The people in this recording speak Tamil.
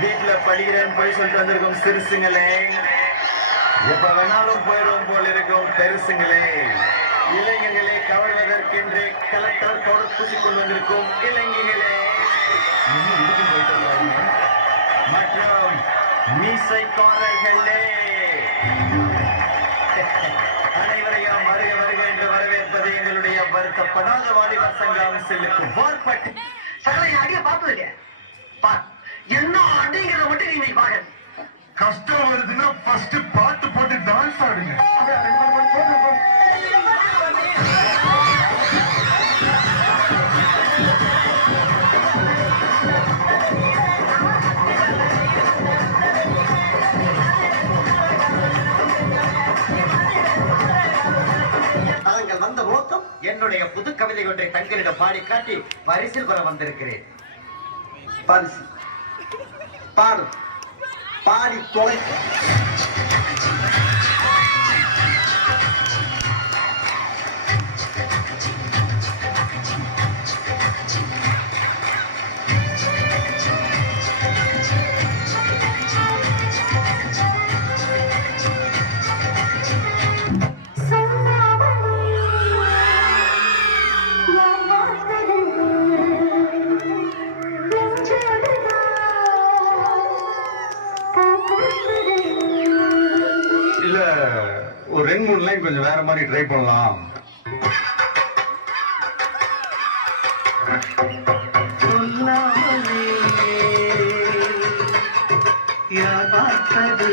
வீட்டுல பழிகிறேன் போய் சொல்லிட்டு வந்திருக்கும் சிறுசுங்களே, எப்ப வேணாலும் போயிடும் போல இருக்கும் பெருசுங்களே, இளைஞர்களே கவர்வதற்கென்று கலெக்டர் தொடர் பூசிக்கொண்டு வந்திருக்கும் இளைஞர்களே மற்றும் மீசைக்காரர்களே, அனைவரையும் வருக வருக என்று வரவேற்பது எங்களுடைய வருத்தப்படாத வாலிபர் சங்கம் செல்லுக்கு வார்பட்டு சகலை அடிய பார்த்தது என்ன அடிங்கிறத மட்டும் நீங்க பாருங்க. கஷ்டம் வருதுன்னா ஃபர்ஸ்ட் பாட்டு போட்டு டான்ஸ் ஆடுங்க. தாங்கள் வந்த நோக்கம் என்னுடைய புது கவிதை ஒன்றை தங்களிடம் பாடி காட்டி பரிசில் பெற வந்திருக்கிறேன். பரிசு பாடு பாடி தொலை. இல்ல ஒரு 2-3 லைன் கொஞ்சம் வேற மாதிரி ட்ரை பண்ணலாம். சொல்லாமலே யார் பார்த்தது